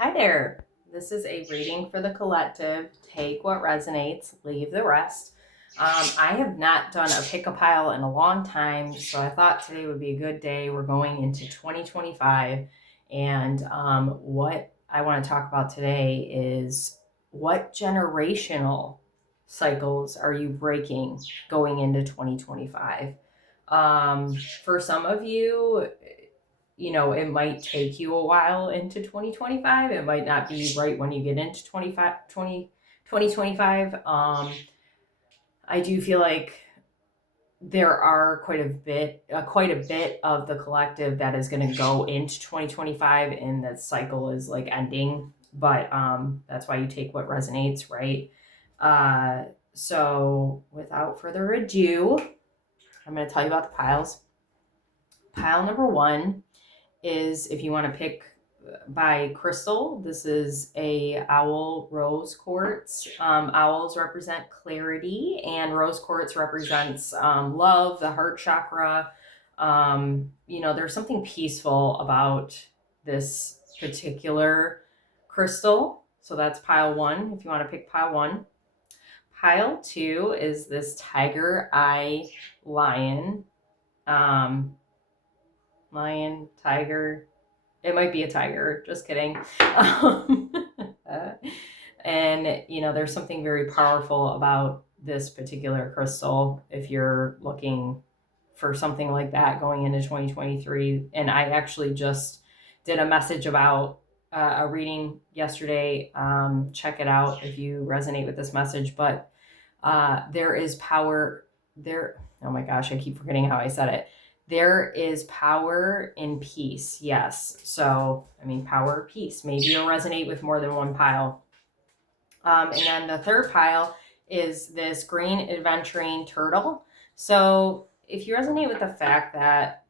Hi there. This is a reading for the collective. Take what resonates, leave the rest. I have not done a pick a pile in a long time, so I thought today would be a good day. We're going into 2025, and what I want to talk about today is what generational cycles are you breaking going into 2025? For some of you, it might take you a while into 2025. It might not be right when you get into 2025. I do feel like there are quite a bit of the collective that is going to go into 2025 and the cycle is like ending. But that's why you take what resonates, right? So without further ado, I'm going to tell you about the piles. Pile number one is, if you want to pick by crystal, this is a owl rose quartz. Owls represent clarity, and rose quartz represents love, the heart chakra. There's something peaceful about this particular crystal. So that's pile one, if you want to pick pile one. Pile two is this tiger eye lion. Lion, tiger. It might be a tiger. Just kidding. And, there's something very powerful about this particular crystal if you're looking for something like that going into 2023. And I actually just did a message about a reading yesterday. Check it out if you resonate with this message. But there is power there. Oh my gosh, I keep forgetting how I said it. There is power in peace. Yes. So, power, peace. Maybe you'll resonate with more than one pile. And then the third pile is this green adventuring turtle. So if you resonate with the fact that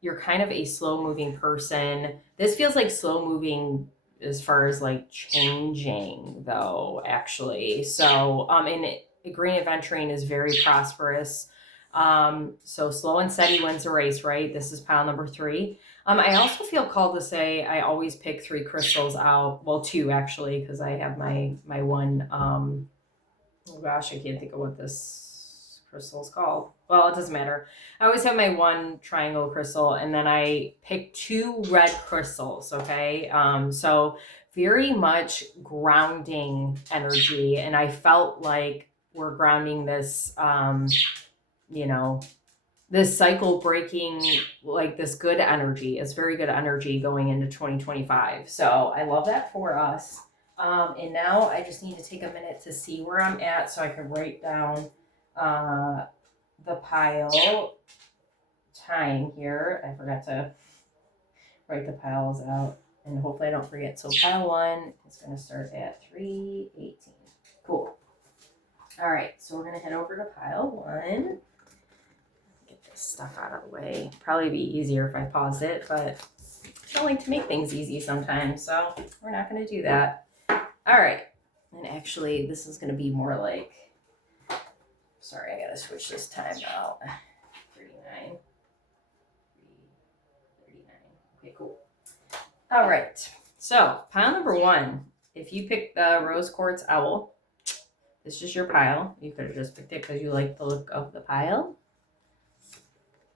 you're kind of a slow moving person, this feels like slow moving as far as like changing though, actually. So, and green adventuring is very prosperous. So slow and steady wins the race, right? This is pile number three. I also feel called to say I always pick three crystals out. Well, two actually, because I have my one. Oh gosh, I can't think of what this crystal is called. Well, it doesn't matter. I always have my one triangle crystal, and then I pick two red crystals. Okay, so very much grounding energy, and I felt like we're grounding this. This cycle breaking, like this good energy. It's very good energy going into 2025. So I love that for us. And now I just need to take a minute to see where I'm at so I can write down the pile time here. I forgot to write the piles out, and hopefully I don't forget. So pile one is going to start at 3:18. Cool. All right, so we're going to head over to pile one. Stuff out of the way. Probably be easier if I pause it, but I don't like to make things easy sometimes, so we're not going to do that. All right. And actually, this is going to be more like, sorry, I got to switch this time out. 39. 39. Okay, cool. All right. So, pile number one, if you pick the rose quartz owl, this is your pile. You could have just picked it because you like the look of the pile.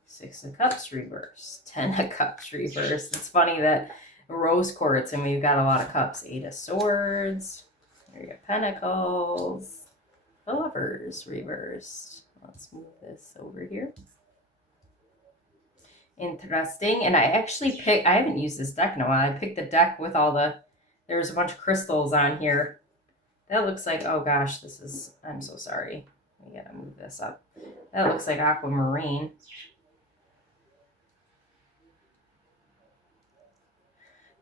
6 of Cups reversed, 10 of Cups reversed. It's funny that rose quartz, and we've got a lot of cups. 8 of Swords, there you go, Pentacles, the Lovers reversed. Let's move this over here. Interesting. And I actually I haven't used this deck in a while. I picked the deck with there's a bunch of crystals on here. That looks like, oh gosh, I'm so sorry. We gotta move this up. That looks like aquamarine.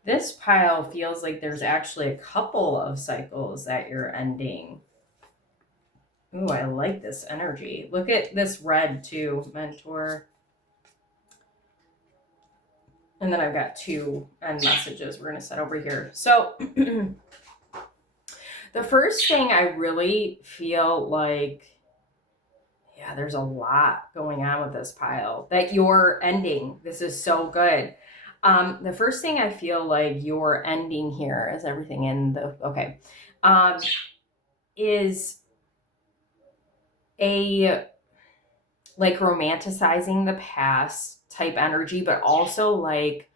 This pile feels like there's actually a couple of cycles that you're ending. Ooh, I like this energy. Look at this red too, Mentor. And then I've got two end messages we're going to set over here. So the first thing I really feel like, yeah, there's a lot going on with this pile that you're ending. This is so good. The first thing I feel like you're ending here is everything in the, okay, um, is a like romanticizing the past type energy, but also like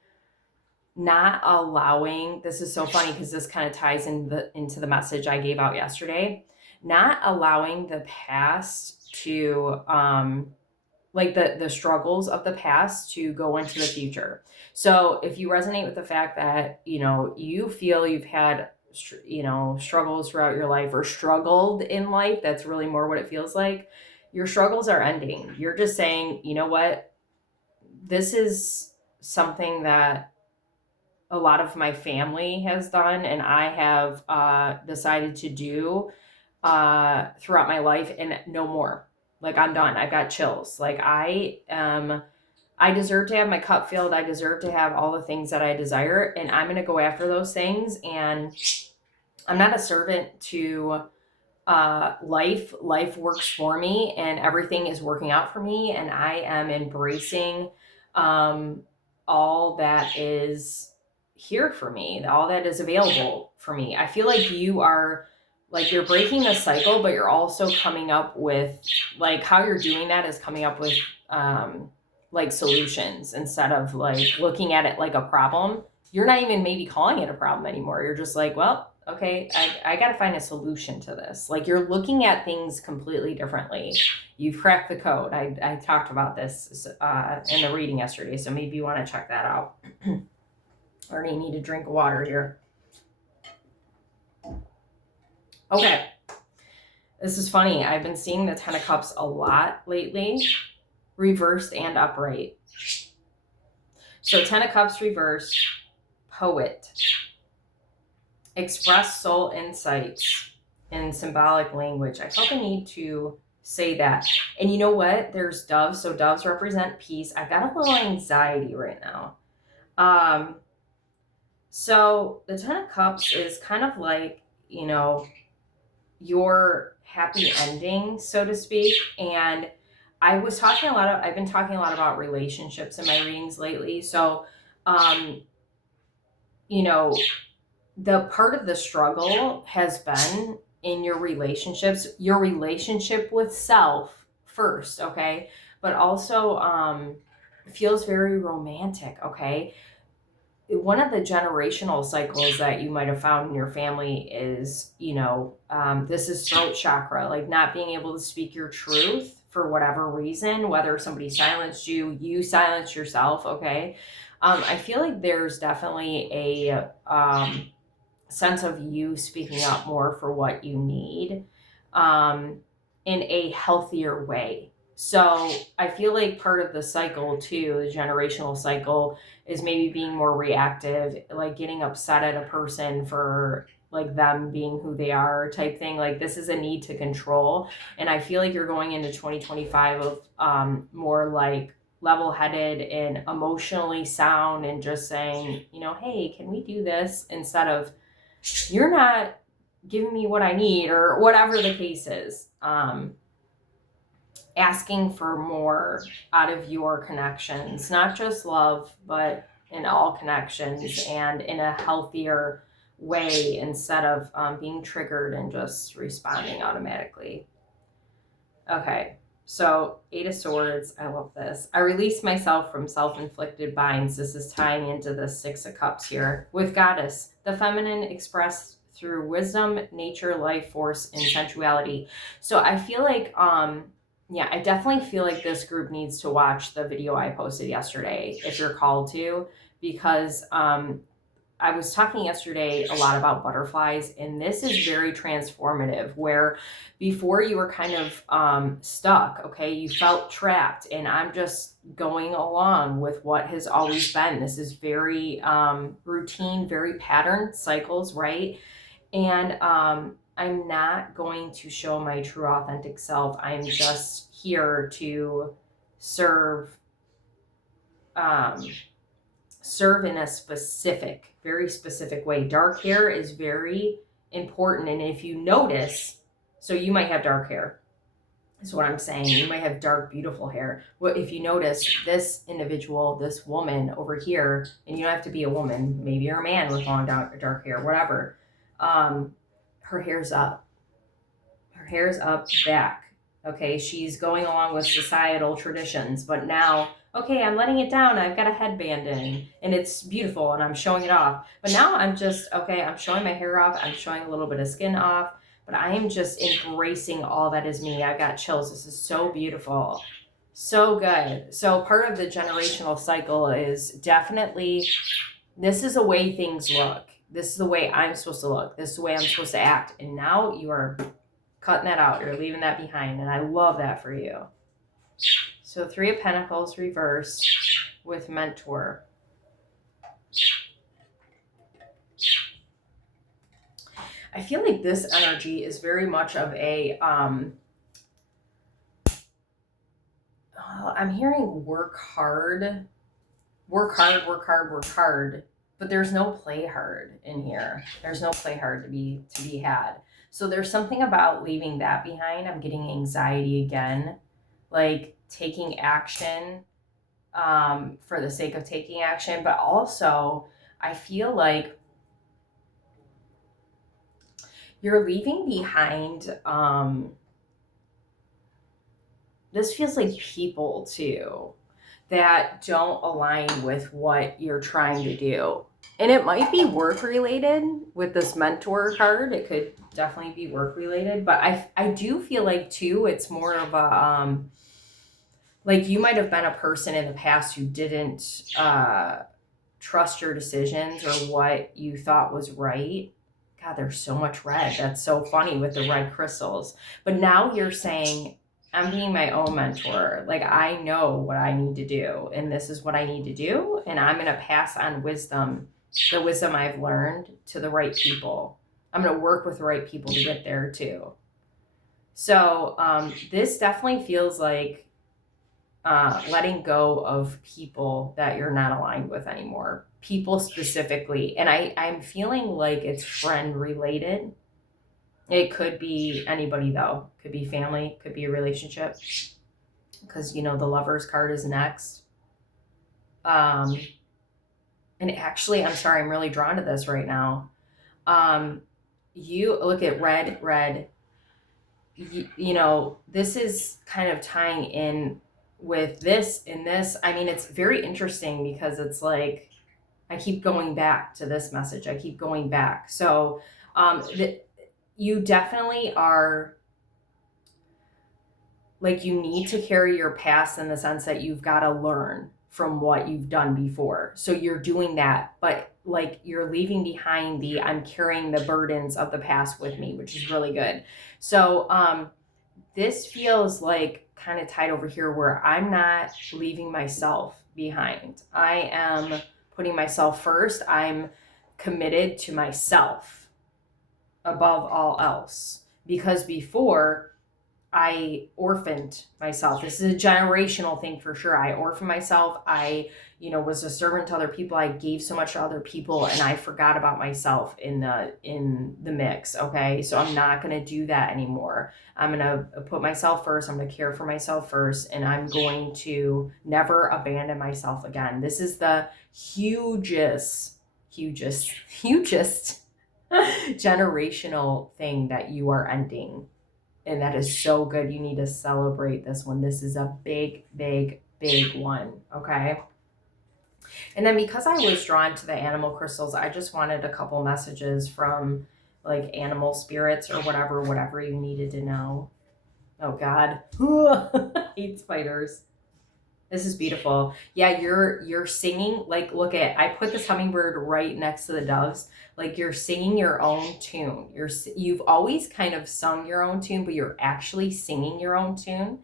not allowing, this is so funny because this kind of ties into the message I gave out yesterday, not allowing the past to like the struggles of the past to go into the future. So if you resonate with the fact that, you feel you've had, struggles throughout your life or struggled in life, that's really more what it feels like. Your struggles are ending. You're just saying, you know what? This is something that a lot of my family has done and I have decided to do throughout my life, and no more. Like, I'm done. I've got chills. Like, I deserve to have my cup filled. I deserve to have all the things that I desire, and I'm going to go after those things. And I'm not a servant to life works for me, and everything is working out for me, and I am embracing um, all that is here for me, all that is available for me. I feel like you're breaking the cycle, but you're also coming up with, like, how you're doing that is coming up with like solutions instead of like looking at it like a problem. You're not even maybe calling it a problem anymore. You're just like, well, okay, I got to find a solution to this. Like, you're looking at things completely differently. You've cracked the code. I talked about this in the reading yesterday, so maybe you want to check that out. Or you need a drink of water here. Okay. This is funny. I've been seeing the Ten of Cups a lot lately, reversed and upright. So Ten of Cups reversed, poet. Express soul insights in symbolic language. I felt the need to say that. And you know what? There's doves. So doves represent peace. I've got a little anxiety right now. So the Ten of Cups is kind of like, your happy ending, so to speak. And I've been talking a lot about relationships in my readings lately. So, the part of the struggle has been in your relationships, your relationship with self first, okay? But also feels very romantic, okay? One of the generational cycles that you might have found in your family is, this is throat chakra, like not being able to speak your truth for whatever reason, whether somebody silenced you, you silenced yourself, okay? I feel like there's definitely a sense of you speaking up more for what you need in a healthier way. So I feel like part of the cycle too, the generational cycle, is maybe being more reactive, like getting upset at a person for like them being who they are type thing. Like, this is a need to control. And I feel like you're going into 2025 of more like level-headed and emotionally sound and just saying, hey, can we do this, instead of, you're not giving me what I need, or whatever the case is. Asking for more out of your connections, not just love, but in all connections, and in a healthier way, instead of being triggered and just responding automatically. Okay. So, Eight of Swords, I love this. I release myself from self-inflicted binds. This is tying into the Six of Cups here. With Goddess, the feminine expressed through wisdom, nature, life force, and sensuality. So I feel like, I definitely feel like this group needs to watch the video I posted yesterday, if you're called to, because I was talking yesterday a lot about butterflies, and this is very transformative, where before you were kind of stuck, okay? You felt trapped, and I'm just going along with what has always been. This is very routine, very patterned cycles, right? And I'm not going to show my true authentic self. I'm just here to serve in a very specific way. Dark hair is very important. And if you notice, so you might have dark hair. is what I'm saying. You might have dark, beautiful hair. What if you notice this individual, this woman over here, and you don't have to be a woman, maybe you're a man with long dark hair, whatever. Her hair's up. Her hair's up back. Okay, she's going along with societal traditions, but now, okay, I'm letting it down. I've got a headband in, and it's beautiful, and I'm showing it off. But now I'm just, okay, I'm showing my hair off. I'm showing a little bit of skin off, but I am just embracing all that is me. I've got chills. This is so beautiful. So good. So part of the generational cycle is definitely, this is the way things look. This is the way I'm supposed to look. This is the way I'm supposed to act. And now you are cutting that out. You're leaving that behind. And I love that for you. So 3 of Pentacles reversed with Mentor. I feel like this energy is very much of a, I'm hearing work hard. Work hard, work hard, work hard. But there's no play hard in here. There's no play hard to be had. So there's something about leaving that behind. I'm getting anxiety again, like taking action for the sake of taking action. But also, I feel like you're leaving behind, this feels like people too, that don't align with what you're trying to do. And it might be work related with this mentor card. It could definitely be work related, but I do feel like too, it's more of a, like you might have been a person in the past who didn't trust your decisions or what you thought was right. God, there's so much red. That's so funny with the red crystals. But now you're saying, I'm being my own mentor. Like, I know what I need to do, and this is what I need to do. And I'm going to pass on wisdom, the wisdom I've learned, to the right people. I'm going to work with the right people to get there too. So this definitely feels like letting go of people that you're not aligned with anymore. People specifically. And I'm feeling like it's friend related. It could be anybody though. Could be family, could be a relationship. Because the Lover's card is next. And actually, I'm sorry, I'm really drawn to this right now. You look at red. This is kind of tying in with this in this. I mean, it's very interesting because it's like I keep going back to this message. I keep going back. So you definitely are, like, you need to carry your past in the sense that you've got to learn from what you've done before. So you're doing that, but like you're leaving behind I'm carrying the burdens of the past with me, which is really good. So this feels like kind of tied over here where I'm not leaving myself behind. I am putting myself first. I'm committed to myself above all else, because before I orphaned myself. This is a generational thing for sure. I orphaned myself. I, was a servant to other people. I gave so much to other people, and I forgot about myself in the mix. Okay. So I'm not going to do that anymore. I'm going to put myself first. I'm going to care for myself first, and I'm going to never abandon myself again. This is the hugest generational thing that you are ending. And that is so good. You need to celebrate this one. This is a big, big, big one. Okay. And then because I was drawn to the animal crystals, I just wanted a couple messages from like animal spirits or whatever you needed to know. Oh God. I hate spiders. This is beautiful. Yeah, you're singing, like, look at, I put this hummingbird right next to the doves. Like, you're singing your own tune. You've always kind of sung your own tune, but you're actually singing your own tune.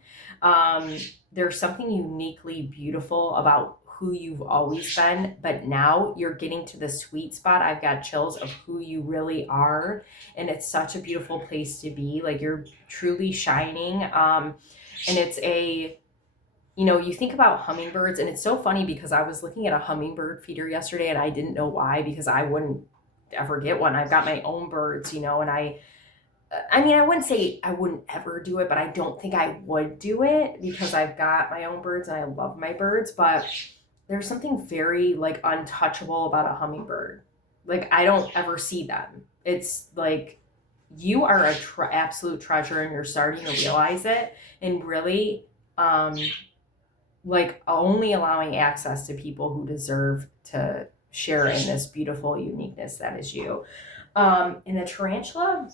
There's something uniquely beautiful about who you've always been, but now you're getting to the sweet spot. I've got chills of who you really are, and it's such a beautiful place to be. Like, you're truly shining. And it's you think about hummingbirds, and it's so funny because I was looking at a hummingbird feeder yesterday and I didn't know why, because I wouldn't ever get one. I've got my own birds, and I mean, I wouldn't say I wouldn't ever do it, but I don't think I would do it because I've got my own birds and I love my birds. But there's something very like untouchable about a hummingbird. Like I don't ever see them. It's like you are a absolute treasure and you're starting to realize it and really um like only allowing access to people who deserve to share in this beautiful uniqueness that is you. In the tarantula,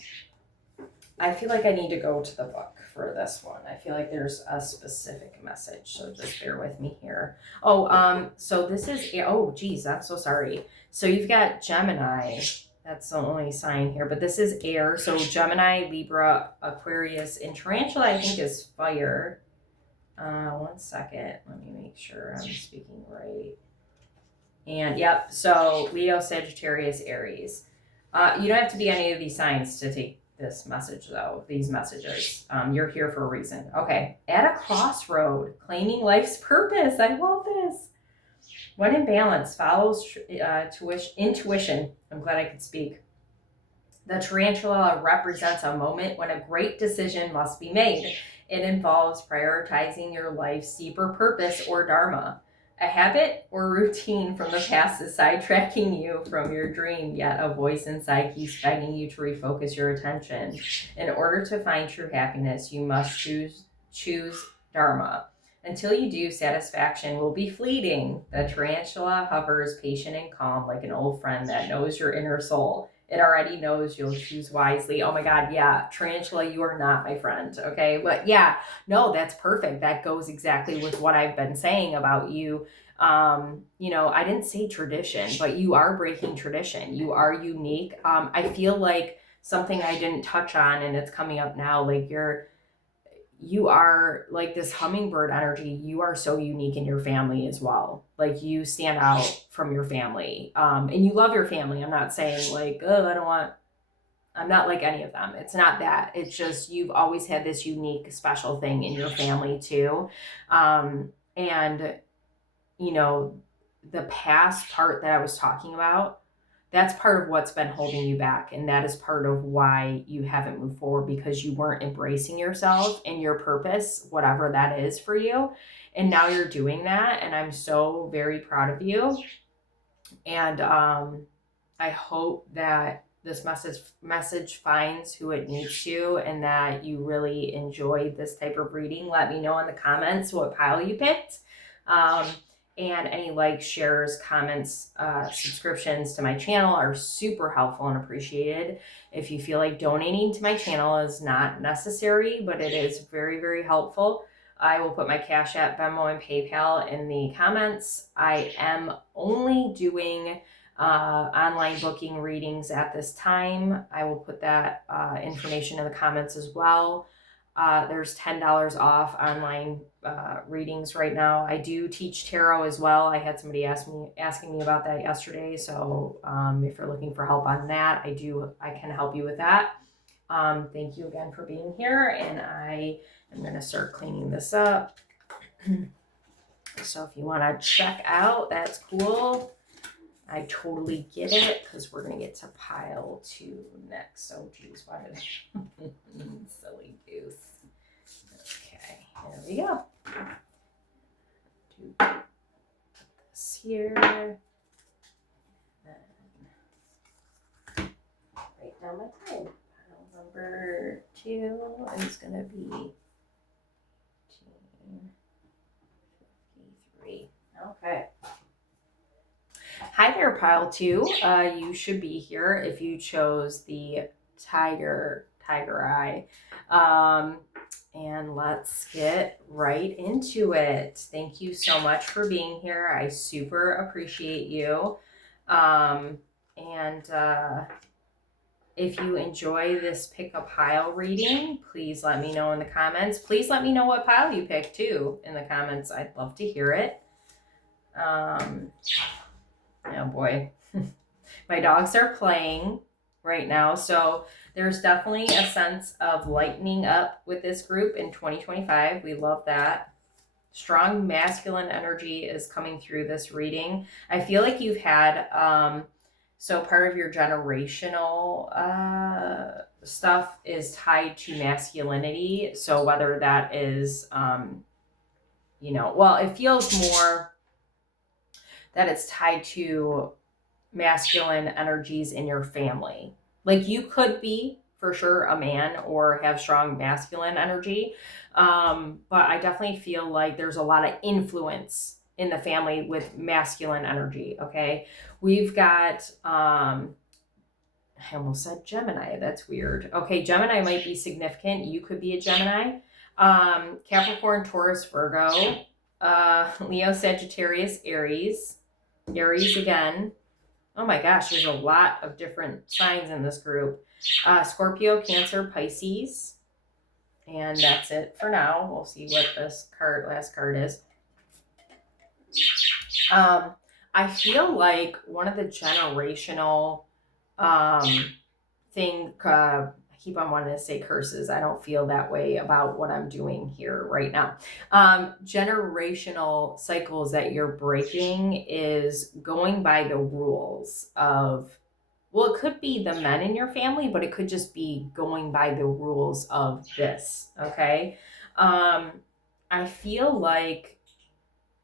I feel like I need to go to the book for this one. I feel like there's a specific message, so just bear with me here. So this is, oh geez, I'm so sorry. So you've got Gemini. That's the only sign here, but this is air. So Gemini, Libra, Aquarius, and Tarantula I think is fire. 1 second, let me make sure I'm speaking right. And yep, so Leo, Sagittarius, Aries. You don't have to be any of these signs to take this message though, these messages. You're here for a reason. Okay, at a crossroad, claiming life's purpose. I love this. When in balance, follows intuition. I'm glad I could speak. The tarantula represents a moment when a great decision must be made. It involves prioritizing your life's deeper purpose or dharma. A habit or routine from the past is sidetracking you from your dream, yet a voice inside keeps begging you to refocus your attention. In order to find true happiness, you must choose dharma. Until you do, satisfaction will be fleeting. The tarantula hovers patient and calm like an old friend that knows your inner soul. It already knows you'll choose wisely. Oh my God, yeah. Tarantula, you are not my friend, okay? But yeah, no, that's perfect. That goes exactly with what I've been saying about you. I didn't say tradition, but you are breaking tradition. You are unique. I feel like something I didn't touch on and it's coming up now, like you are like this hummingbird energy. You are so unique in your family as well. Like you stand out from your family. And you love your family. I'm not saying like, oh, I'm not like any of them. It's not that. It's just, you've always had this unique, special thing in your family too. And the past part that I was talking about, that's part of what's been holding you back. And that is part of why you haven't moved forward, because you weren't embracing yourself and your purpose, whatever that is for you. And now you're doing that. And I'm so very proud of you. And I hope that this message finds who it needs to and that you really enjoyed this type of reading. Let me know in the comments what pile you picked. And any likes, shares, comments, subscriptions to my channel are super helpful and appreciated. If you feel like donating to my channel is not necessary, but it is very, very helpful, I will put my CashApp, Venmo, and PayPal in the comments. I am only doing online booking readings at this time. I will put that information in the comments as well. There's $10 off online readings right now. I do teach tarot as well. I had somebody asking me about that yesterday. So if you're looking for help on that, I can help you with that. Thank you again for being here, and I am going to start cleaning this up. So if you want to check out, that's cool. I totally get it, because we're going to get to pile 2 next. Oh, geez, why did I? Silly goose. Okay, here we go. Put this here. And write down my time. Pile number 2 is going to be 1853. Okay. Hi there, pile 2. You should be here if you chose the tiger eye. And let's get right into it. Thank you so much for being here. I super appreciate you. If you enjoy this pick a pile reading, please let me know in the comments. Please let me know what pile you picked too in the comments. I'd love to hear it. Oh boy, my dogs are playing right now. So there's definitely a sense of lightening up with this group in 2025. We love that. Strong masculine energy is coming through this reading. I feel like you've had So part of your generational stuff is tied to masculinity. So whether that is, well, it feels more that it's tied to masculine energies in your family. Like you could be for sure a man or have strong masculine energy. But I definitely feel like there's a lot of influence in the family with masculine energy. Okay. We've got, I almost said Gemini. That's weird. Okay. Gemini might be significant. You could be a Gemini. Capricorn, Taurus, Virgo, Leo, Sagittarius, Aries again. Oh my gosh, there's a lot of different signs in this group. Scorpio, Cancer, Pisces. And that's it for now. We'll see what this last card is. I feel like one of the generational thing, I keep on wanting to say curses. I don't feel that way about what I'm doing here right now. Generational cycles that you're breaking is going by the rules of, well, it could be the men in your family, but it could just be going by the rules of this. Okay. I feel like,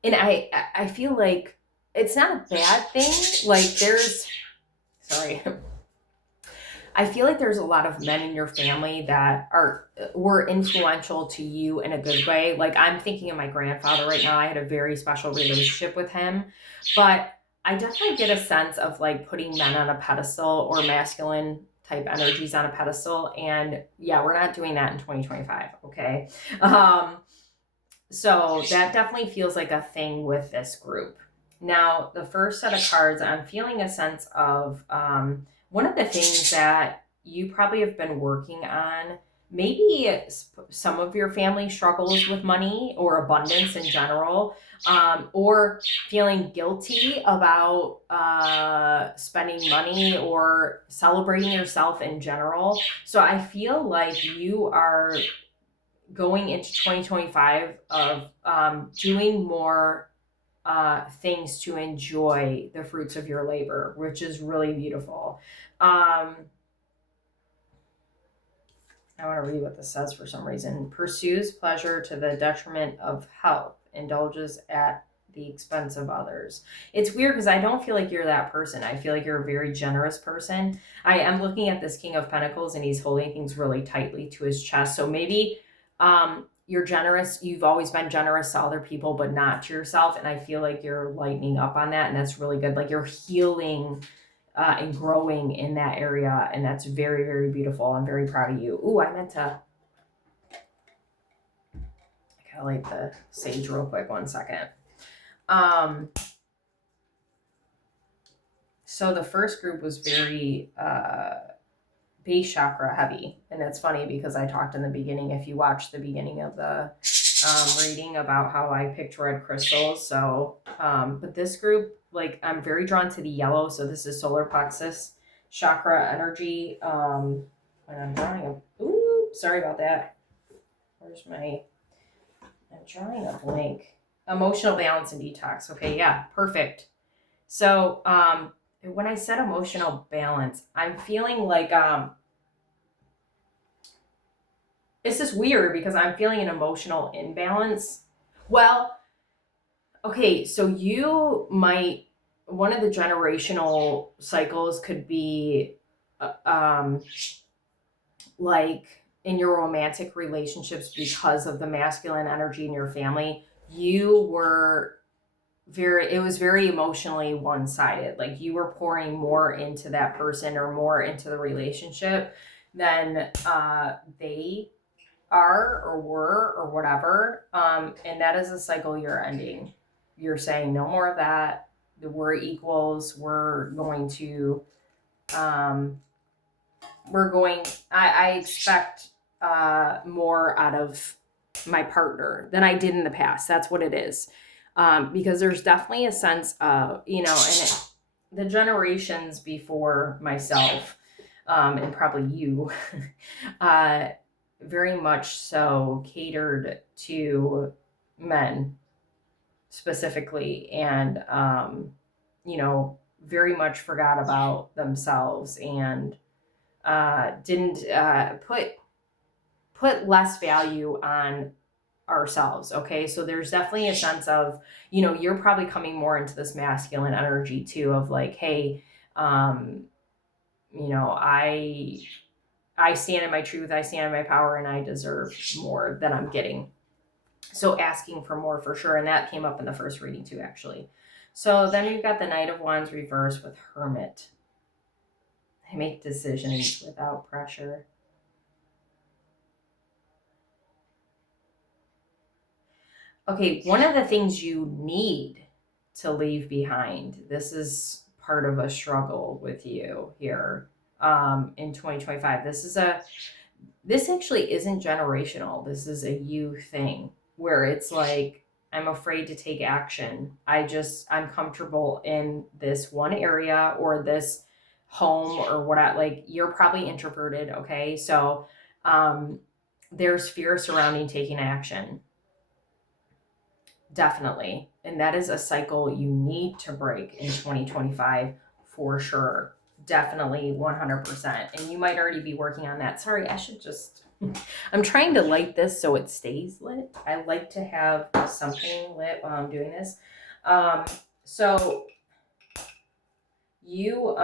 and I feel like it's not a bad thing. Like sorry. I feel like there's a lot of men in your family that were influential to you in a good way. Like I'm thinking of my grandfather right now. I had a very special relationship with him, but I definitely get a sense of like putting men on a pedestal or masculine type energies on a pedestal. And yeah, we're not doing that in 2025. Okay. So that definitely feels like a thing with this group. Now, the first set of cards, I'm feeling a sense of one of the things that you probably have been working on. Maybe some of your family struggles with money or abundance in general, or feeling guilty about spending money or celebrating yourself in general. So I feel like you are going into 2025 of doing more things to enjoy the fruits of your labor, which is really beautiful. I want to read what this says for some reason. Pursues pleasure to the detriment of health, indulges at the expense of others. It's weird because I don't feel like you're that person. I feel like you're a very generous person. I am looking at this King of Pentacles and he's holding things really tightly to his chest. So maybe you're generous. You've always been generous to other people, but not to yourself. And I feel like you're lightening up on that. And that's really good. Like you're healing and growing in that area. And that's very, very beautiful. I'm very proud of you. Ooh, I gotta light the sage real quick. 1 second. So the first group was very base chakra heavy. And it's funny because I talked in the beginning, if you watch the beginning of the reading about how I picked red crystals. So, but this group, like I'm very drawn to the yellow. So this is solar plexus chakra energy. And I'm drawing sorry about that. I'm drawing a blank. Emotional balance and detox. Okay. Yeah. Perfect. So, when I said emotional balance, I'm feeling like, this is weird because I'm feeling an emotional imbalance. Well, okay, so one of the generational cycles could be, like in your romantic relationships, because of the masculine energy in your family, it was very emotionally one-sided. Like you were pouring more into that person or more into the relationship than they are or were or whatever. And that is a cycle you're ending. You're saying no more of that. We're equals. I expect more out of my partner than I did in the past. That's what it is. Because there's definitely a sense of, the generations before myself, and probably you, very much so catered to men specifically, and very much forgot about themselves and didn't put less value on ourselves. Okay, so there's definitely a sense of, you're probably coming more into this masculine energy too, of like, hey, um, I stand in my truth, I stand in my power, and I deserve more than I'm getting. So asking for more for sure. And that came up in the first reading too, actually. So then we've got the Knight of Wands reversed with Hermit. I make decisions without pressure. Okay, one of the things you need to leave behind, this is part of a struggle with you here in 2025. This actually isn't generational. This is a you thing where it's like, I'm afraid to take action. I'm comfortable in this one area or this home or what like, you're probably introverted. Okay. So, there's fear surrounding taking action. Definitely. And that is a cycle you need to break in 2025 for sure. Definitely 100%. And you might already be working on that. Sorry, I should just, I'm trying to light this so it stays lit. I like to have something lit while I'm doing this. So you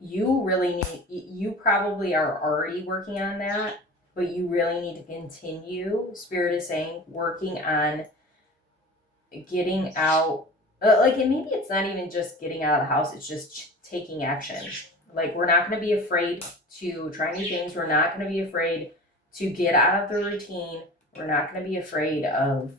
really need, you probably are already working on that, but you really need to continue, Spirit is saying, working on getting out. And maybe it's not even just getting out of the house, it's just taking action. Like, we're not going to be afraid to try new things. We're not going to be afraid to get out of the routine. We're not going to be afraid of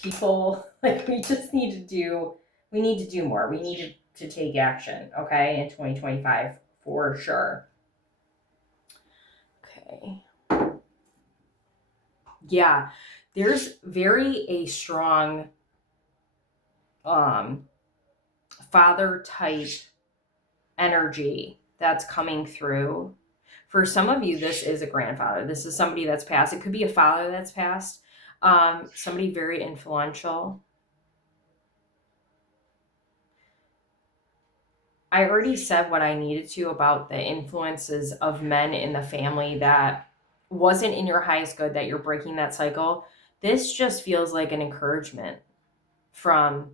people. Like, we need to do more. We need to take action, okay, in 2025 for sure. Okay. Yeah, there's a strong father type energy that's coming through. For some of you, this is a grandfather. This is somebody that's passed. It could be a father that's passed. Somebody very influential. I already said what I needed to about the influences of men in the family that wasn't in your highest good, that you're breaking that cycle. This just feels like an encouragement from,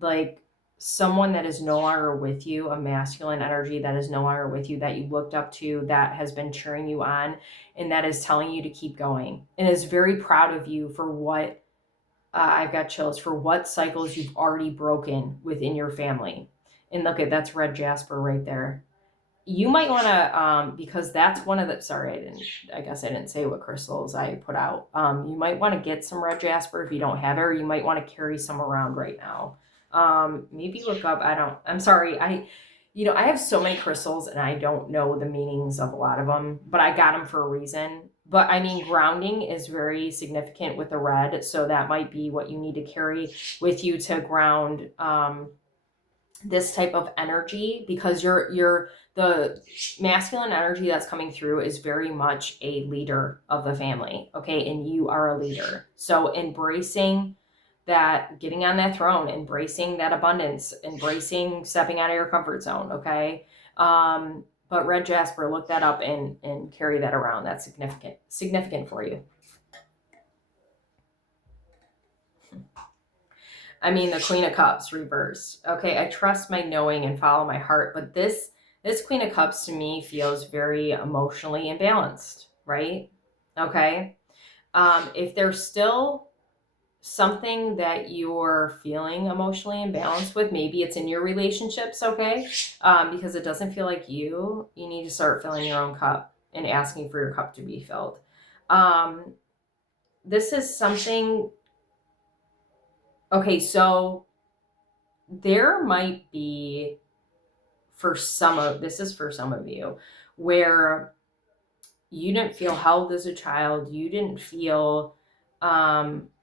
like, someone that is no longer with you, a masculine energy that is no longer with you, that you looked up to, that has been cheering you on, and that is telling you to keep going, and is very proud of you for what, I've got chills, for what cycles you've already broken within your family. And look at, that's red jasper right there. You might want to, because that's one of the, sorry, I guess I didn't say what crystals I put out. You might want to get some red jasper if you don't have it, or you might want to carry some around right now. Maybe look up, I'm sorry. I have so many crystals and I don't know the meanings of a lot of them, but I got them for a reason. But I mean, grounding is very significant with the red. So that might be what you need to carry with you to ground, this type of energy, because the masculine energy that's coming through is very much a leader of the family. Okay. And you are a leader. So embracing that, getting on that throne, embracing that abundance, embracing stepping out of your comfort zone. Okay. But red jasper, look that up and carry that around. That's significant for you. I mean, the Queen of Cups reversed. Okay, I trust my knowing and follow my heart, but this Queen of Cups to me feels very emotionally imbalanced, right? Okay. If there's still something that you're feeling emotionally imbalanced with, maybe it's in your relationships, okay? Because it doesn't feel like you need to start filling your own cup and asking for your cup to be filled. This is something, okay, so there might be, this is for some of you, where you didn't feel held as a child, you didn't feel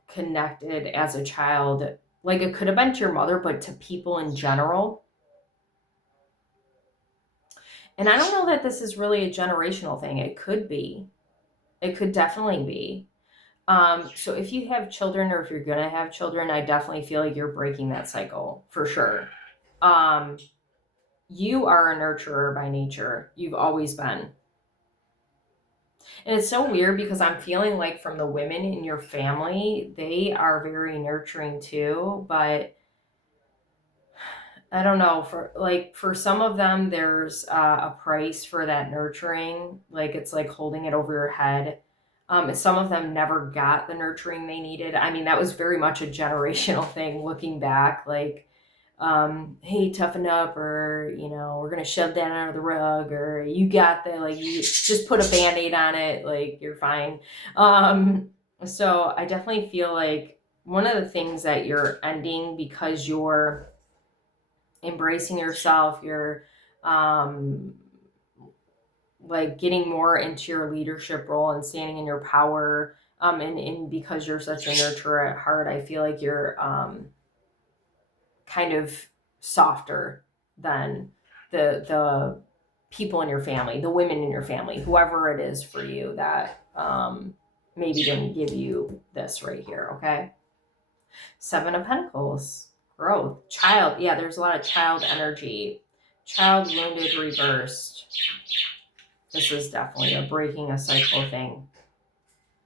connected as a child. Like, it could have been to your mother, but to people in general. And I don't know that this is really a generational thing. It could be. It could definitely be. So if you have children or if you're going to have children, I definitely feel like you're breaking that cycle for sure. Um, you are a nurturer by nature. You've always been. And it's so weird because I'm feeling like from the women in your family, they are very nurturing too, but I don't know, for some of them there's a price for that nurturing, like it's like holding it over your head. Some of them never got the nurturing they needed. I mean, that was very much a generational thing looking back, like hey, toughen up, or we're gonna shove that under the rug, or you got the, like, you just put a band-aid on it, like you're fine. So I definitely feel like one of the things that you're ending because you're embracing yourself, you're um like getting more into your leadership role and standing in your power, and because you're such a nurturer at heart, I feel like you're kind of softer than the people in your family, the women in your family, whoever it is for you that maybe didn't give you this right here. Okay. Seven of Pentacles, growth, child. Yeah, there's a lot of child energy. Child wounded reversed. This is definitely a breaking a cycle thing.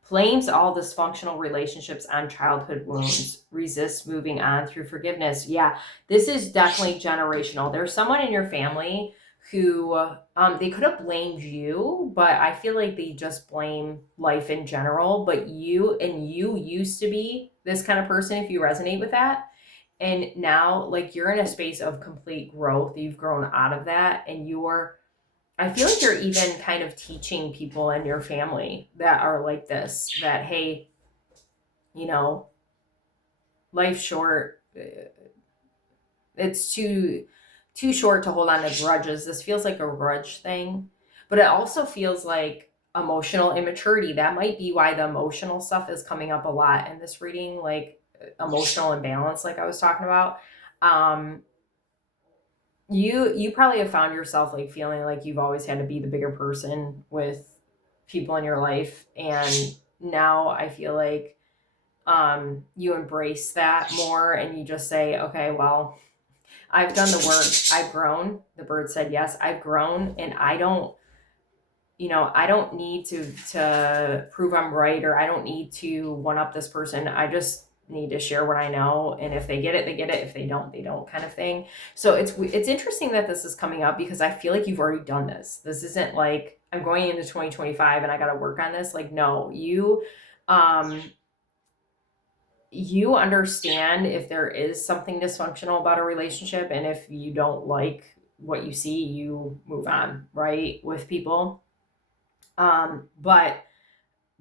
Blames all dysfunctional relationships on childhood wounds. Resist moving on through forgiveness. Yeah, this is definitely generational. There's someone in your family who they could have blamed you, but I feel like they just blame life in general. But you used to be this kind of person, if you resonate with that. And now, like, you're in a space of complete growth. You've grown out of that, and I feel like you're even kind of teaching people in your family that are like this, that, hey, you know, life's short. It's too short to hold on to grudges. This feels like a grudge thing, but it also feels like emotional immaturity. That might be why the emotional stuff is coming up a lot in this reading, like emotional imbalance, like I was talking about. Um, you probably have found yourself like feeling like you've always had to be the bigger person with people in your life, and now I feel like you embrace that more, and you just say, okay, well, I've done the work, I've grown. The bird said yes, I've grown, and I don't need to prove I'm right, or I don't need to one up this person. I just need to share what I know, and if they get it, they get it. If they don't, they don't, kind of thing. So it's interesting that this is coming up because I feel like you've already done this. This isn't like I'm going into 2025 and I got to work on this. Like, no, um you understand if there is something dysfunctional about a relationship, and if you don't like what you see, you move on, right, with people. But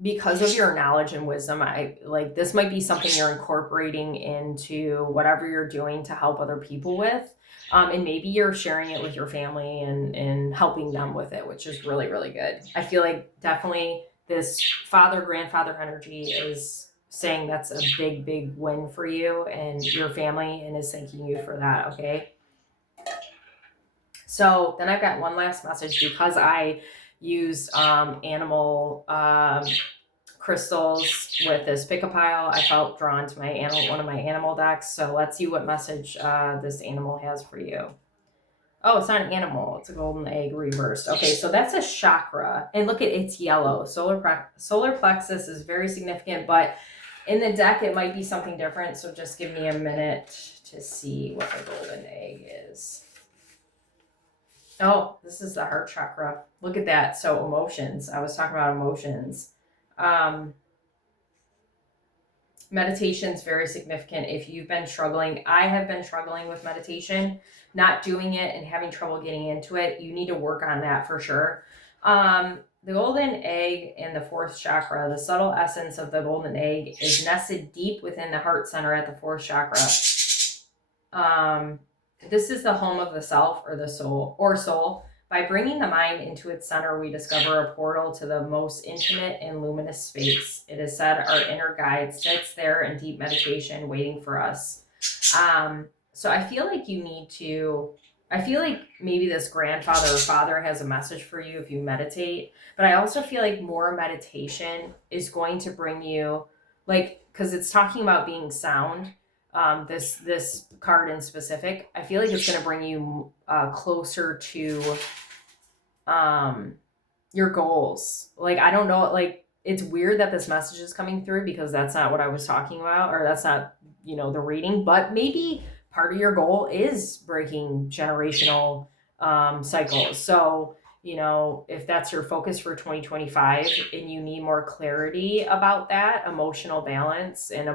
because of your knowledge and wisdom, I like this might be something you're incorporating into whatever you're doing to help other people with. And maybe you're sharing it with your family and helping them with it, which is really, really good. I feel like definitely this father, grandfather energy is saying that's a big, big win for you and your family, and is thanking you for that. Okay. So then I've got one last message because I use animal crystals with this pick-a-pile. I felt drawn to one of my animal decks. So let's see what message this animal has for you. Oh, it's not an animal. It's a golden egg reversed. Okay, so that's a chakra. And look at it's yellow. Solar plexus is very significant, but in the deck it might be something different. So just give me a minute to see what the golden egg is. Oh, this is the heart chakra. Look at that. So emotions. I was talking about emotions. Meditation is very significant if you've been struggling. I have been struggling with meditation, not doing it and having trouble getting into it. You need to work on that for sure. The golden egg in the fourth chakra, the subtle essence of the golden egg is nested deep within the heart center at the fourth chakra. This is the home of the self, or the soul. By bringing the mind into its center, we discover a portal to the most intimate and luminous space. It is said our inner guide sits there in deep meditation waiting for us. So I feel like you need to I feel like maybe this grandfather or father has a message for you if you meditate, but I also feel like more meditation is going to bring you, like, because it's talking about being sound. This card in specific, I feel like it's going to bring you closer to um, your goals. Like, I don't know, like, it's weird that this message is coming through because that's not what I was talking about, or that's not, the reading, but maybe part of your goal is breaking generational cycles. So, if that's your focus for 2025 and you need more clarity about that emotional balance and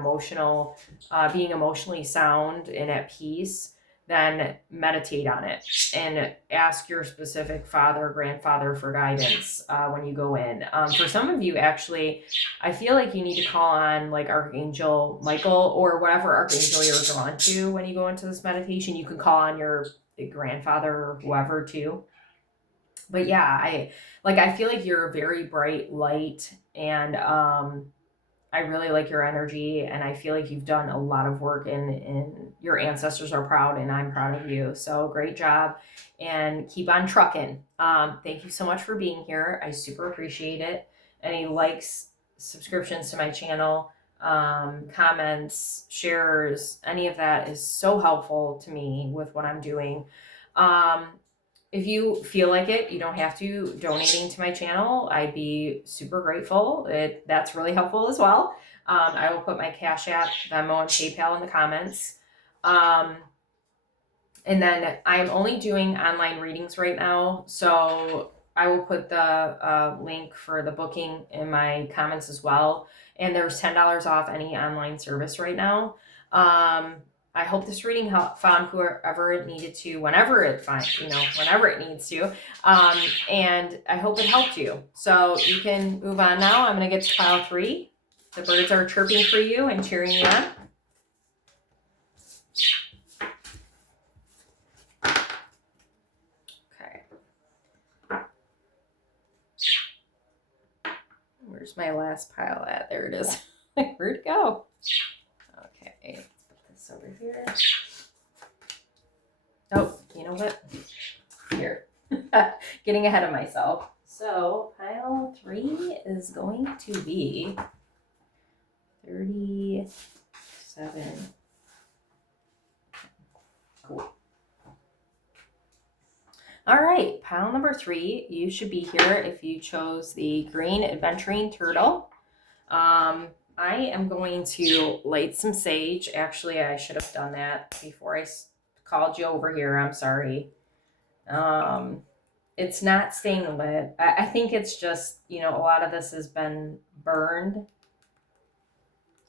being emotionally sound and at peace, then meditate on it and ask your specific father or grandfather for guidance when you go in. For some of you, actually, I feel like you need to call on like Archangel Michael or whatever archangel you're drawn to when you go into this meditation. You can call on your grandfather or whoever too. But yeah, I feel like you're a very bright light, and I really like your energy, and I feel like you've done a lot of work, and your ancestors are proud, and I'm proud of you. So great job, and keep on trucking. Thank you so much for being here. I super appreciate it. Any likes, subscriptions to my channel, comments, shares, any of that is so helpful to me with what I'm doing. If you feel like it, you don't have to donating to my channel. I'd be super grateful. That's really helpful as well. I will put my Cash App, Venmo, and PayPal in the comments. And then I'm only doing online readings right now. So I will put the link for the booking in my comments as well. And there's $10 off any online service right now. I hope this reading found whoever it needed to, whenever it needs to. And I hope it helped you. So you can move on now. I'm going to get to pile 3. The birds are chirping for you and cheering you on. Okay. Where's my last pile at? There it is. Where'd it go? Okay. Put this over here. Oh, you know what? Here. Getting ahead of myself. So pile 3 is going to be 37. Cool. All right, pile number 3. You should be here if you chose the green adventuring turtle. I am going to light some sage. Actually, I should have done that before I called you over here. I'm sorry. It's not staying lit. I think it's just, a lot of this has been burned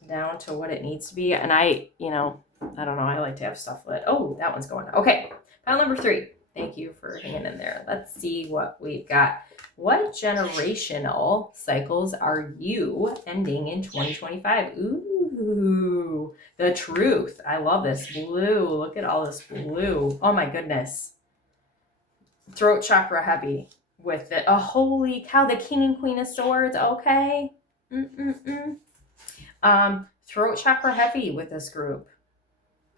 down to what it needs to be. And I don't know. I like to have stuff lit. Oh, that one's going. Okay. Pile number 3. Thank you for hanging in there. Let's see what we've got. What generational cycles are you ending in 2025? Ooh, the truth. I love this blue. Look at all this blue. Oh my goodness. Throat chakra heavy with it. Oh, holy cow. The king and queen of swords. Okay. Throat chakra heavy with this group.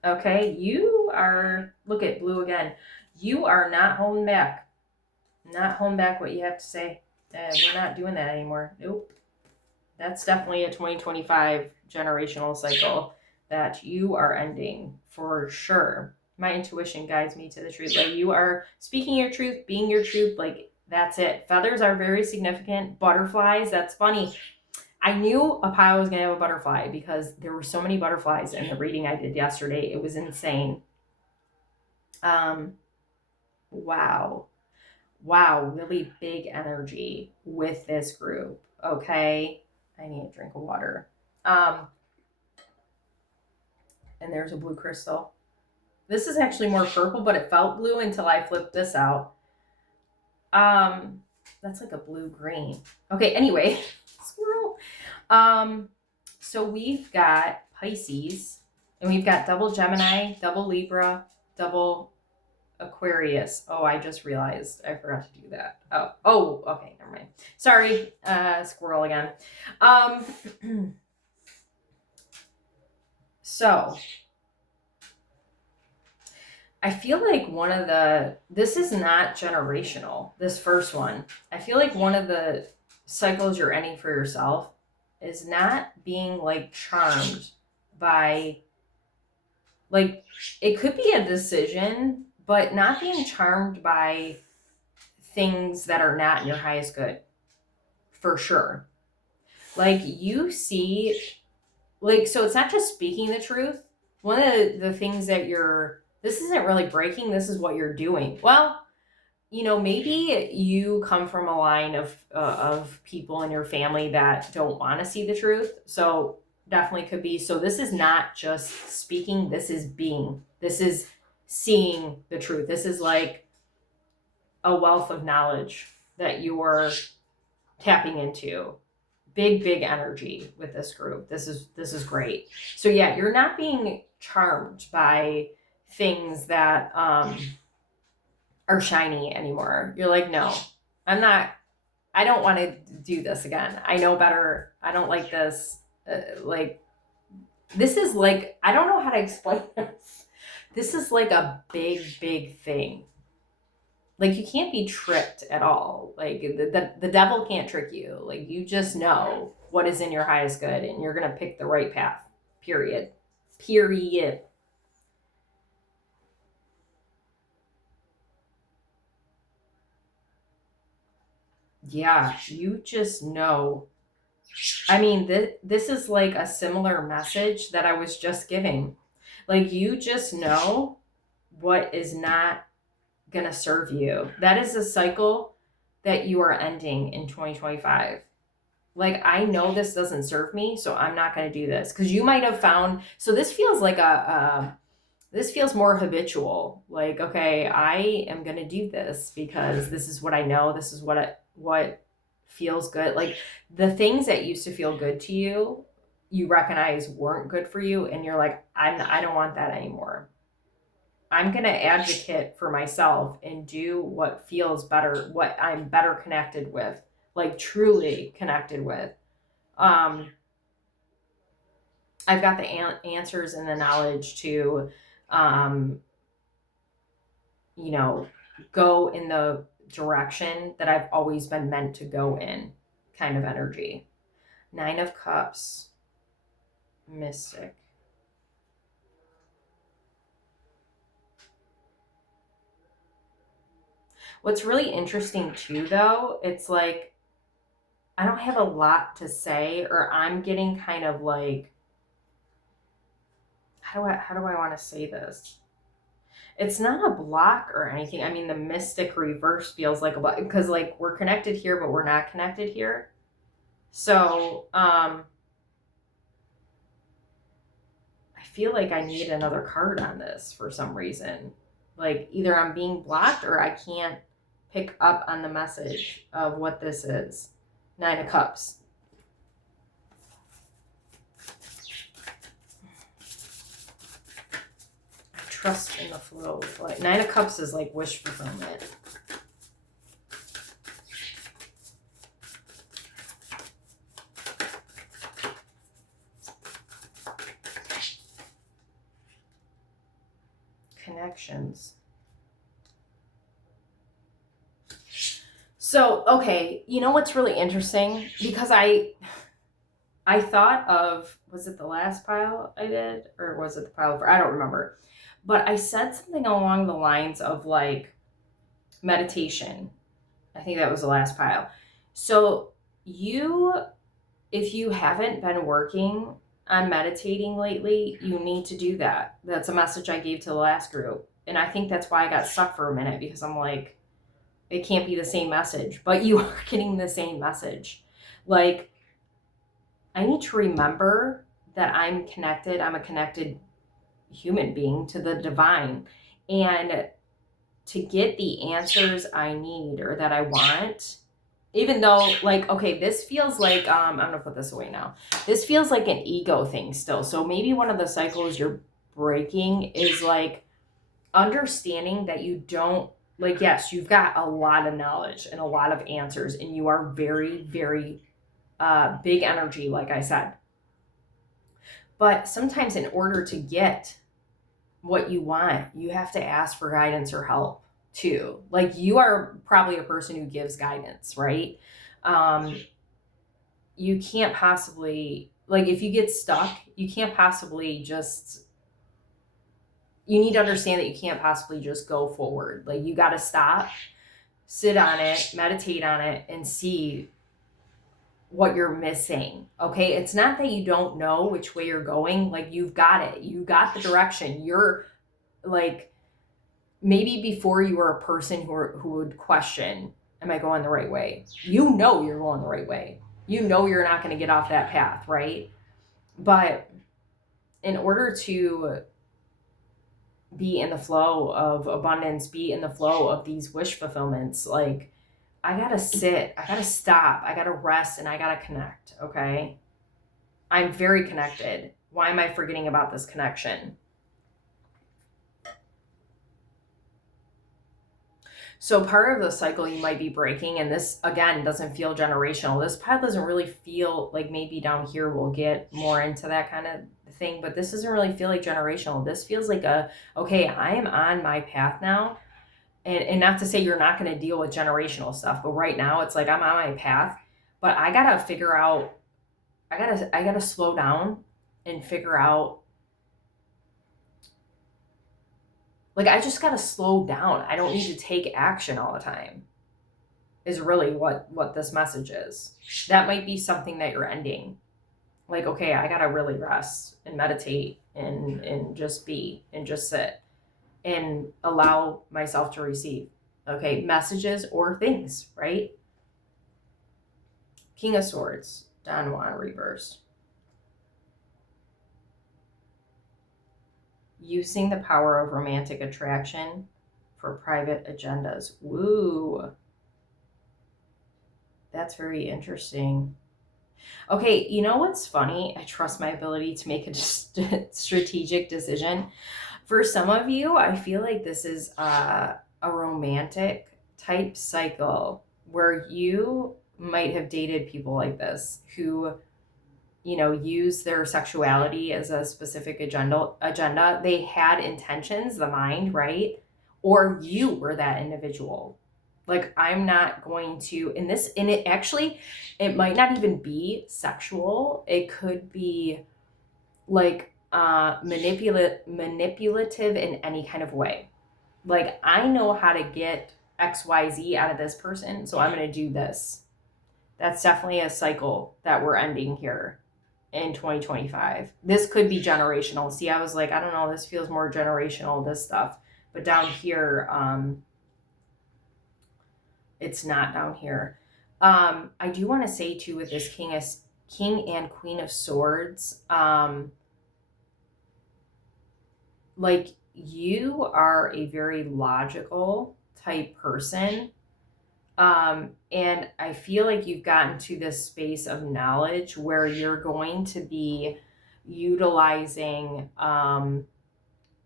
Okay. You are, look at blue again. You are not holding back. Not holding back what you have to say. We're not doing that anymore. Nope. That's definitely a 2025 generational cycle that you are ending for sure. My intuition guides me to the truth. Like, you are speaking your truth, being your truth. Like, that's it. Feathers are very significant. Butterflies, that's funny. I knew a pile was going to have a butterfly because there were so many butterflies in the reading I did yesterday. It was insane. Wow, really big energy with this group. Okay, I need a drink of water. And there's a blue crystal. This is actually more purple, but it felt blue until I flipped this out. That's like a blue-green. Okay, anyway, squirrel. So we've got Pisces, and we've got double Gemini, double Libra, double Aquarius. Oh, I just realized I forgot to do that. Oh, okay, never mind. Sorry, squirrel again. So I feel like this is not generational, this first one. I feel like one of the cycles you're ending for yourself is not being like charmed by, like, it could be a decision, but not being charmed by things that are not in your highest good, for sure. Like, you see, like, so it's not just speaking the truth. One of the things that this isn't really breaking, this is what you're doing. Well, maybe you come from a line of people in your family that don't want to see the truth. So definitely could be. So this is not just speaking, this is being. This is seeing the truth. This is like a wealth of knowledge that you're tapping into. Big energy with this group. This is great. So yeah, you're not being charmed by things that are shiny anymore. You're like, no, I'm not. I don't want to do this again. I know better. I don't like this. Like, this is like, I don't know how to explain this. This is like a big thing. Like, you can't be tricked at all. Like, the devil can't trick you. Like, you just know what is in your highest good, and you're going to pick the right path. Period. Yeah, you just know. I mean, this is like a similar message that I was just giving. Like, you just know what is not going to serve you. That is a cycle that you are ending in 2025. Like, I know this doesn't serve me, so I'm not going to do this. Because you might have found, so this feels like this feels more habitual. Like, okay, I am going to do this because this is what I know. This is what feels good. Like, the things that used to feel good to you, you recognize weren't good for you. And you're like, I don't want that anymore. I'm going to advocate for myself and do what feels better, what I'm better connected with, like truly connected with. Um, I've got the answers and the knowledge to, um, go in the direction that I've always been meant to go in, kind of energy. 9 of Cups, Mystic. What's really interesting too, though, it's like, I don't have a lot to say, or I'm getting kind of like, how do I want to say this? It's not a block or anything. I mean, the Mystic reverse feels like a block because, like, we're connected here, but we're not connected here. So, I feel like I need another card on this for some reason. Like, either I'm being blocked or I can't pick up on the message of what this is. 9 of Cups. Trust in the flow. Like, 9 of Cups is like wish fulfillment. Connections. So, okay, you know what's really interesting? Because I thought of, was it the last pile I did? Or was it the pile for, I don't remember. But I said something along the lines of like meditation. I think that was the last pile. So if you haven't been working on meditating lately, you need to do that. That's a message I gave to the last group. And I think that's why I got stuck for a minute, because I'm like, it can't be the same message, but you are getting the same message. Like, I need to remember that I'm connected. I'm a connected human being to the divine. And to get the answers I need or that I want, even though, like, okay, this feels like, I'm going to put this away now. This feels like an ego thing still. So maybe one of the cycles you're breaking is like understanding that you don't, like, yes, you've got a lot of knowledge and a lot of answers, and you are very big energy, like I said. But sometimes in order to get what you want, you have to ask for guidance or help too. Like, you are probably a person who gives guidance, right? Um, you can't possibly, like, if you get stuck, you can't possibly just, you need to understand that you can't possibly just go forward. Like, you got to stop, sit on it, meditate on it, and see what you're missing. Okay, it's not that you don't know which way you're going. Like, you've got it, you got the direction. You're like, maybe before you were a person who would question, am I going the right way? You know you're going the right way. You know you're not going to get off that path, right? But in order to be in the flow of abundance, be in the flow of these wish fulfillments, like, I gotta sit, I gotta stop, I gotta rest, and I gotta connect, okay? I'm very connected. Why am I forgetting about this connection? So part of the cycle you might be breaking, and this again doesn't feel generational. This path doesn't really feel like, maybe down here we'll get more into that kind of thing, but this doesn't really feel like generational. This feels like okay, I am on my path now. And not to say you're not going to deal with generational stuff, but right now it's like, I'm on my path, but I got to figure out, I got to slow down and figure out, like, I just got to slow down. I don't need to take action all the time, is really what this message is. That might be something that you're ending. Like, okay, I got to really rest and meditate and just be and just sit and allow myself to receive, okay, messages or things, right? King of Swords, Don Juan reversed. Using the power of romantic attraction for private agendas. Woo. That's very interesting. Okay, you know what's funny? I trust my ability to make a strategic decision. For some of you, I feel like this is a romantic type cycle where you might have dated people like this who, use their sexuality as a specific agenda. They had intentions, the mind, right? Or you were that individual. Like, I'm not going to, and it actually, it might not even be sexual. It could be like manipulative in any kind of way. Like, I know how to get XYZ out of this person, so I'm going to do this. That's definitely a cycle that we're ending here in 2025. This could be generational. See, I was like, I don't know, this feels more generational, this stuff. But down here, it's not down here. I do want to say too, with this King and Queen of Swords, like, you are a very logical type person. And I feel like you've gotten to this space of knowledge where you're going to be utilizing,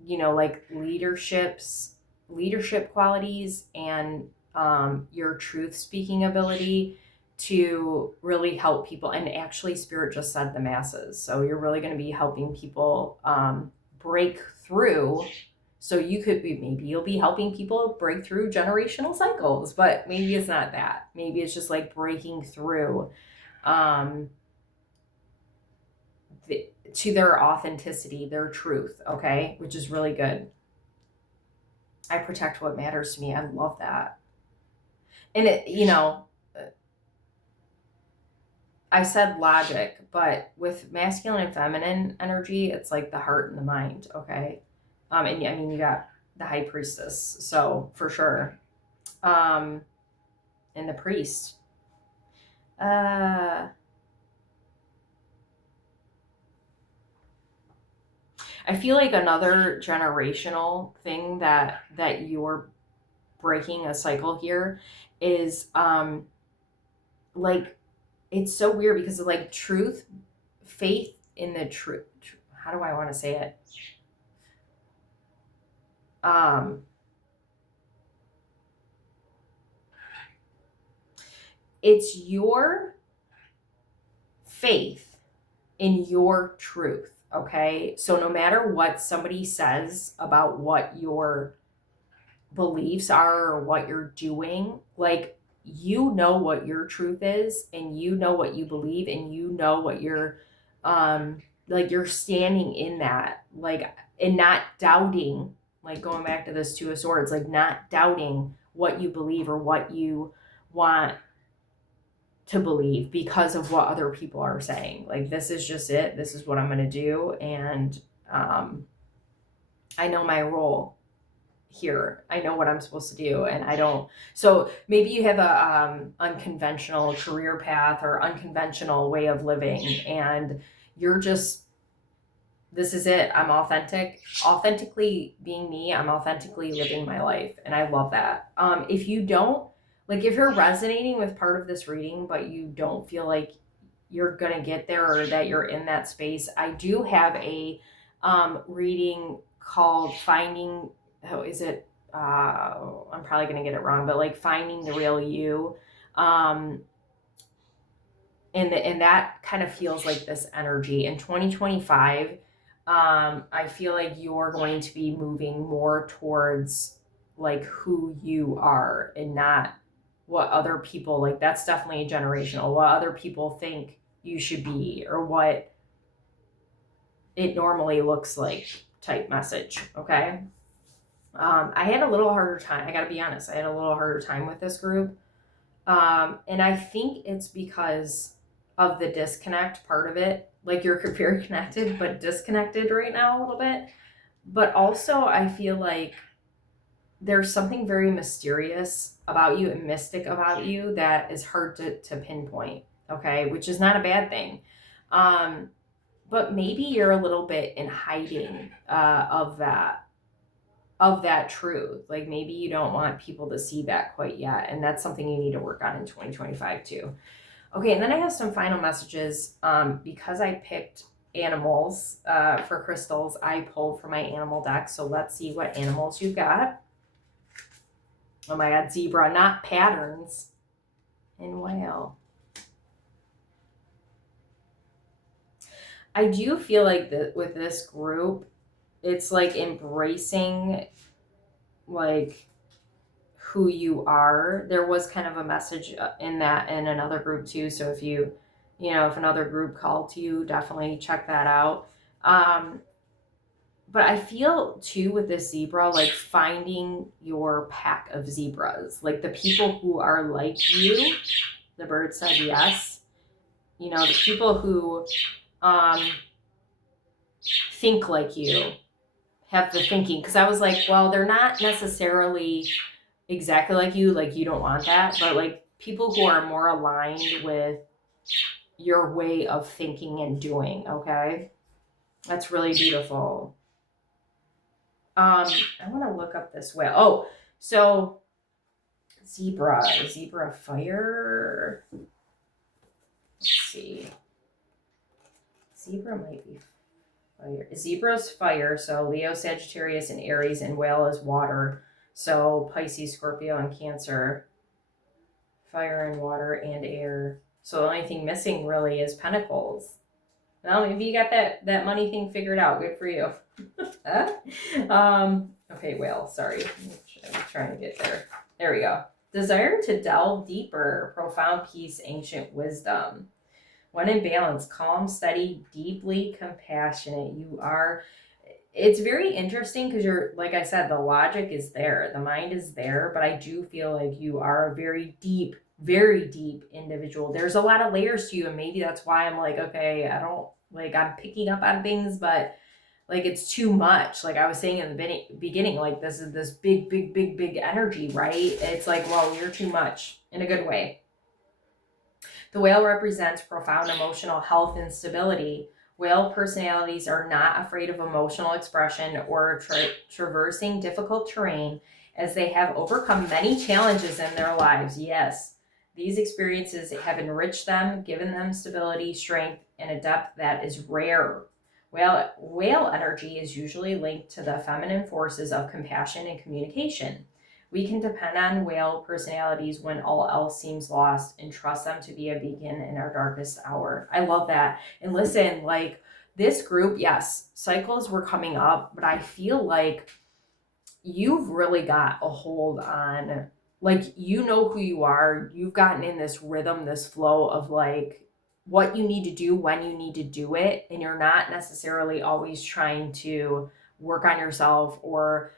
like, leadership qualities and your truth speaking ability to really help people. And actually, Spirit just said the masses. So you're really going to be helping people break through. So maybe you'll be helping people break through generational cycles, but maybe it's not that. Maybe it's just like breaking through to their authenticity, their truth, okay? Which is really good. I protect what matters to me. I love that. And I said logic, but with masculine and feminine energy, it's like the heart and the mind, okay? And I mean, you got the high priestess, so for sure. And the priest. I feel like another generational thing that you're breaking a cycle here is like, it's so weird because of, like, truth, faith in the truth. How do I want to say it? It's your faith in your truth. Okay. So no matter what somebody says about what your beliefs are or what you're doing, like, you know what your truth is, and you know what you believe, and you know what you're, like, you're standing in that, like, and not doubting, like, going back to this Two of Swords, like, not doubting what you believe or what you want to believe because of what other people are saying. Like, this is just it. This is what I'm going to do. And um, I know my role here. I know what I'm supposed to do, and I don't. So maybe you have a unconventional career path or unconventional way of living, and you're just, this is it. I'm authentically being me. I'm authentically living my life, and I love that. If you don't, like, if you're resonating with part of this reading, but you don't feel like you're gonna get there or that you're in that space, I do have a reading called Finding. Oh, is it? I'm probably gonna get it wrong, but like Finding the Real You. Um, and that kind of feels like this energy in 2025. I feel like you're going to be moving more towards like who you are and not what other people, like, that's definitely generational, what other people think you should be or what it normally looks like type message. Okay. I had a little harder time, I gotta be honest, I had a little harder time with this group. And I think it's because of the disconnect part of it. Like, you're very connected, but disconnected right now a little bit. But also, I feel like there's something very mysterious about you and mystic about you that is hard to pinpoint, okay? Which is not a bad thing. But maybe you're a little bit in hiding of that truth. Like, maybe you don't want people to see that quite yet, and that's something you need to work on in 2025 too. Okay, and then I have some final messages. Because I picked animals for crystals, I pulled from my animal deck. So let's see what animals you got. Oh my God, zebra, not patterns. And whale. I do feel like that with this group, it's like embracing like who you are. There was kind of a message in that in another group too. So if if another group called to you, definitely check that out. But I feel too with this zebra, like finding your pack of zebras, like the people who are like you. The bird said yes. The people who um, think like you, have the thinking. Because I was like, well, they're not necessarily exactly like you don't want that, but like people who are more aligned with your way of thinking and doing. Okay, that's really beautiful. I want to look up this whale. Oh, so zebra fire. Let's see. Zebra might be fire. Zebra's fire. So Leo, Sagittarius, and Aries, and whale is water. So Pisces, Scorpio, and Cancer. Fire and water and air. So the only thing missing really is Pentacles. Well, maybe you got that money thing figured out. Good for you. Okay, whale. Sorry, I'm trying to get there. There we go. Desire to delve deeper, profound peace, ancient wisdom. When in balance, calm, steady, deeply compassionate. You are. It's very interesting because you're, like I said, the logic is there, the mind is there, but I do feel like you are a very deep individual. There's a lot of layers to you, and maybe that's why I'm like, okay, I don't, like, I'm picking up on things, but like it's too much. Like I was saying in the beginning, like this is this big energy, right? It's like, well, you're too much in a good way. The whale represents profound emotional health and stability. Whale personalities are not afraid of emotional expression or traversing difficult terrain, as they have overcome many challenges in their lives. Yes, these experiences have enriched them, given them stability, strength, and a depth that is rare. Whale energy is usually linked to the feminine forces of compassion and communication. We can depend on whale personalities when all else seems lost and trust them to be a beacon in our darkest hour. I love that. And listen, like this group, yes, cycles were coming up, but I feel like you've really got a hold on, like, you know who you are. You've gotten in this rhythm, this flow of like what you need to do when you need to do it. And you're not necessarily always trying to work on yourself or,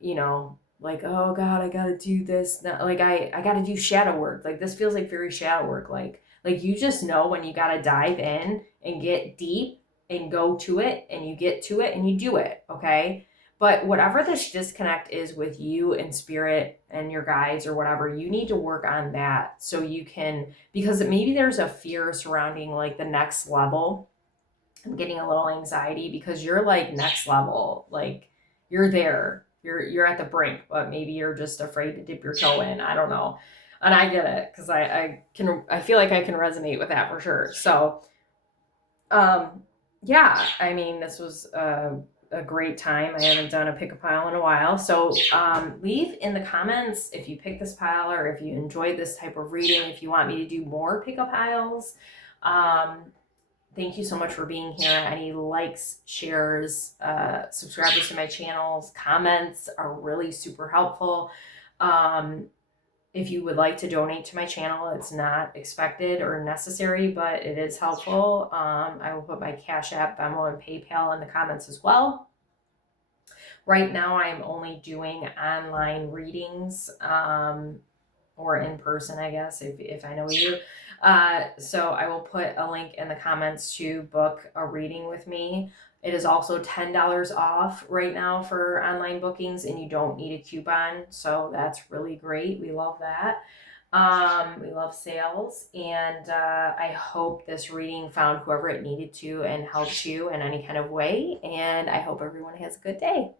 you know, like, oh God, I gotta do this. Like I gotta do shadow work. Like this feels like very shadow work. Like you just know when you gotta dive in and get deep and go to it, and you get to it and you do it. Okay. But whatever this disconnect is with you and spirit and your guides or whatever, you need to work on that so you can, because maybe there's a fear surrounding like the next level. I'm getting a little anxiety because you're like next level, like you're there, you're at the brink, but maybe you're just afraid to dip your toe in. I don't know. And I get it because I feel like I can resonate with that for sure. So yeah, I mean, this was a great time. I haven't done a pick a pile in a while. So leave in the comments if you pick this pile or if you enjoyed this type of reading, if you want me to do more pick a piles. Thank you so much for being here. Any likes, shares, subscribers to my channels, comments are really super helpful. If you would like to donate to my channel, it's not expected or necessary, but it is helpful. I will put my CashApp, Venmo, and PayPal in the comments as well. Right now, I'm only doing online readings or in person, I guess, if I know you. So I will put a link in the comments to book a reading with me. It is also $10 off right now for online bookings, and you don't need a coupon. So that's really great. We love that. We love sales, and I hope this reading found whoever it needed to and helped you in any kind of way. And I hope everyone has a good day.